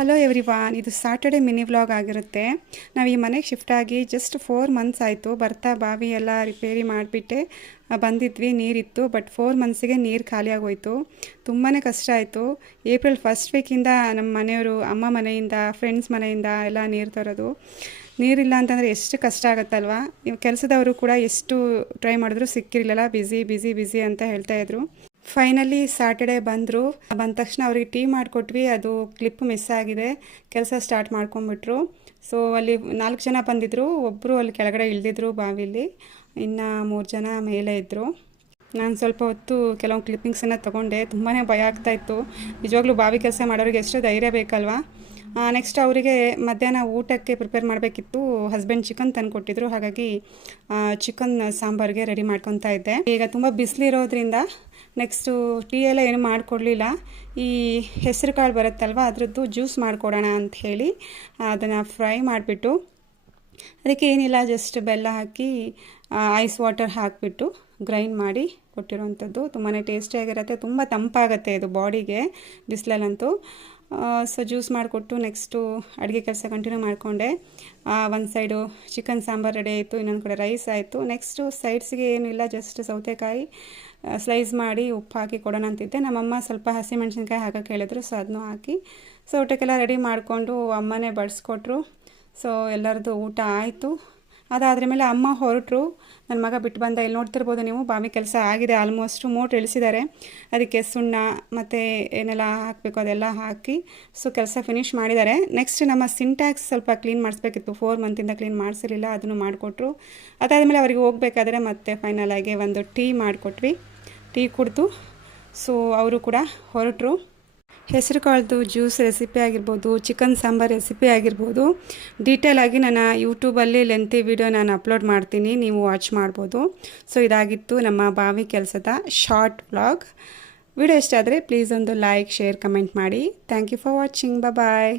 Hello everyone, ಇದು Saturday mini vlog ಆಗಿರುತ್ತೆ. ನಾವು ಈ ಮನೆಗೆ ಶಿಫ್ಟ್ ಆಗಿ ಜಸ್ಟ್ 4 ಮಂತ್ಸ್ ಆಯಿತು. ಬರ್ತಾ ಬಾವಿ ಎಲ್ಲ ರಿಪೇರಿ ಮಾಡಿಬಿಟ್ಟೆ ಬಂದಿದ್ವಿ. ನೀರಿತ್ತು, ಬಟ್ 4 ಮಂತ್ಸಿಗೆ ನೀರು ಖಾಲಿ ಆಗೋಯ್ತು. ತುಂಬಾ ಕಷ್ಟ ಆಯಿತು. ಏಪ್ರಿಲ್ ಫಸ್ಟ್ ವೀಕಿಂದ ನಮ್ಮ ಮನೆಯವರು, ಅಮ್ಮ ಮನೆಯಿಂದ, ಫ್ರೆಂಡ್ಸ್ ಮನೆಯಿಂದ ಎಲ್ಲ ನೀರು ತರೋದು. ನೀರಿಲ್ಲ ಅಂತಂದರೆ ಎಷ್ಟು ಕಷ್ಟ ಆಗುತ್ತಲ್ವ. ಕೆಲಸದವರು ಕೂಡ ಎಷ್ಟು ಟ್ರೈ ಮಾಡಿದ್ರು ಸಿಕ್ಕಿರಲಿಲ್ಲ. ಬ್ಯುಸಿ ಅಂತ ಹೇಳ್ತಾಯಿದ್ರು. ಫೈನಲಿ ಸಾಟರ್ಡೆ ಬಂದರು. ಬಂದ ತಕ್ಷಣ ಅವ್ರಿಗೆ ಟೀ ಮಾಡಿಕೊಟ್ವಿ. ಅದು ಕ್ಲಿಪ್ ಮಿಸ್ ಆಗಿದೆ. ಕೆಲಸ ಸ್ಟಾರ್ಟ್ ಮಾಡ್ಕೊಂಬಿಟ್ರು. ಸೊ ಅಲ್ಲಿ 4 ಜನ ಬಂದಿದ್ದರು. ಒಬ್ಬರು ಅಲ್ಲಿ ಕೆಳಗಡೆ ಇಳಿದಿದ್ರು ಬಾವಿಲಿ, ಇನ್ನು 3 ಜನ ಮೇಲೆ ಇದ್ದರು. ನಾನು ಸ್ವಲ್ಪ ಹೊತ್ತು ಕೆಲವು ಕ್ಲಿಪ್ಪಿಂಗ್ಸನ್ನು ತೊಗೊಂಡೆ. ತುಂಬಾ ಭಯ ಆಗ್ತಾಯಿತ್ತು. ನಿಜವಾಗ್ಲೂ ಬಾವಿ ಕೆಲಸ ಮಾಡೋರಿಗೆ ಎಷ್ಟು ಧೈರ್ಯ ಬೇಕಲ್ವಾ. ನೆಕ್ಸ್ಟ್ ಅವರಿಗೆ ಮಧ್ಯಾಹ್ನ ಊಟಕ್ಕೆ ಪ್ರಿಪೇರ್ ಮಾಡಬೇಕಿತ್ತು. ಹಸ್ಬೆಂಡ್ ಚಿಕನ್ ತಂದು ಕೊಟ್ಟಿದ್ರು, ಹಾಗಾಗಿ ಚಿಕನ್ ಸಾಂಬಾರಿಗೆ ರೆಡಿ ಮಾಡ್ಕೊತಾ ಇದ್ದೆ. ಈಗ ತುಂಬ ಬಿಸಿಲಿರೋದ್ರಿಂದ ನೆಕ್ಸ್ಟು ಟೀ ಎಲ್ಲ ಏನು ಮಾಡಿಕೊಡ್ಲಿಲ್ಲ. ಈ ಹೆಸರು ಕಾಳು ಬರುತ್ತಲ್ವ, ಅದರದ್ದು ಜ್ಯೂಸ್ ಮಾಡಿಕೊಡೋಣ ಅಂತ ಹೇಳಿ ಅದನ್ನು ಫ್ರೈ ಮಾಡಿಬಿಟ್ಟು, ಅದಕ್ಕೆ ಏನಿಲ್ಲ ಜಸ್ಟ್ ಬೆಲ್ಲ ಹಾಕಿ ಐಸ್ ವಾಟರ್ ಹಾಕಿಬಿಟ್ಟು ಗ್ರೈಂಡ್ ಮಾಡಿ ಕೊಟ್ಟಿರೋವಂಥದ್ದು. ತುಂಬಾ ಟೇಸ್ಟಿಯಾಗಿರುತ್ತೆ, ತುಂಬ ತಂಪಾಗುತ್ತೆ ಇದು ಬಾಡಿಗೆ ಬಿಸಿಲಲ್ಲಂತೂ. ಸೊ ಜ್ಯೂಸ್ ಮಾಡಿಕೊಟ್ಟು ನೆಕ್ಸ್ಟು ಅಡುಗೆ ಕೆಲಸ ಕಂಟಿನ್ಯೂ ಮಾಡಿಕೊಂಡೆ. ಒಂದು ಸೈಡು ಚಿಕನ್ ಸಾಂಬಾರು ರೆಡಿ ಆಯಿತು, ಇನ್ನೊಂದು ಕಡೆ ರೈಸ್ ಆಯಿತು. ನೆಕ್ಸ್ಟು ಸೈಡ್ಸ್ಗೆ ಏನಿಲ್ಲ, ಜಸ್ಟ್ ಸೌತೆಕಾಯಿ ಸ್ಲೈಸ್ ಮಾಡಿ ಉಪ್ಪು ಹಾಕಿ ಕೊಡೋಣ ಅಂತಿದ್ದೆ. ನಮ್ಮಮ್ಮ ಸ್ವಲ್ಪ ಹಸಿಮೆಣ್ಸಿನ್ಕಾಯಿ ಹಾಕೋಕ್ಕೆ ಹೇಳಿದ್ರು, ಸೊ ಅದನ್ನೂ ಹಾಕಿ ಸೊ ಊಟಕ್ಕೆಲ್ಲ ರೆಡಿ ಮಾಡಿಕೊಂಡು ಅಮ್ಮನೇ ಬಡಿಸ್ಕೊಟ್ರು. ಸೊ ಎಲ್ಲರದ್ದು ಊಟ ಆಯಿತು. ಅದಾದ್ರ ಮೇಲೆ ಅಮ್ಮ ಹೊರಟರು. ನನ್ನ ಮಗ ಬಿಟ್ಟು ಬಂದ. ಇಲ್ಲಿ ನೋಡ್ತಿರ್ಬೋದು ನೀವು, ಬಾವಿ ಕೆಲಸ ಆಗಿದೆ ಆಲ್ಮೋಸ್ಟು. ಮೋಟ್ರ್ ಇಳಿಸಿದ್ದಾರೆ, ಅದಕ್ಕೆ ಸುಣ್ಣ ಮತ್ತು ಏನೆಲ್ಲ ಹಾಕಬೇಕು ಅದೆಲ್ಲ ಹಾಕಿ ಸೊ ಕೆಲಸ ಫಿನಿಷ್ ಮಾಡಿದ್ದಾರೆ. ನೆಕ್ಸ್ಟ್ ನಮ್ಮ ಸಿಂಟ್ಯಾಕ್ಸ್ ಸ್ವಲ್ಪ ಕ್ಲೀನ್ ಮಾಡಿಸ್ಬೇಕಿತ್ತು. 4 ಮಂತಿಂದ ಕ್ಲೀನ್ ಮಾಡಿಸಿರಲಿಲ್ಲ, ಅದನ್ನು ಮಾಡಿಕೊಟ್ರು. ಅದಾದಮೇಲೆ ಅವರಿಗೆ ಹೋಗಬೇಕಾದ್ರೆ ಮತ್ತೆ ಫೈನಲ್ ಆಗಿ ಒಂದು ಟೀ ಮಾಡಿಕೊಟ್ವಿ. ಟೀ ಕುಡಿದು ಸೊ ಅವರು ಕೂಡ ಹೊರಟರು. ಹೆಸರು ಕಾಳ್ದು ಜ್ಯೂಸ್ ರೆಸಿಪಿ ಆಗಿರ್ಬೋದು, ಚಿಕನ್ ಸಾಂಬಾರ್ ರೆಸಿಪಿ ಆಗಿರ್ಬೋದು, ಡೀಟೇಲಾಗಿ ನಾನು ಯೂಟ್ಯೂಬಲ್ಲಿ ಲೆಂತಿ ವಿಡಿಯೋ ನಾನು ಅಪ್ಲೋಡ್ ಮಾಡ್ತೀನಿ, ನೀವು ವಾಚ್ ಮಾಡ್ಬೋದು. ಸೊ ಇದಾಗಿತ್ತು ನಮ್ಮ ಬಾವಿ ಕೆಲಸದ ಶಾರ್ಟ್ ವ್ಲಾಗ್. ವಿಡಿಯೋ ಇಷ್ಟ ಆದರೆ ಪ್ಲೀಸ್ ಒಂದು ಲೈಕ್, ಶೇರ್, ಕಮೆಂಟ್ ಮಾಡಿ. Thank you for watching. Bye.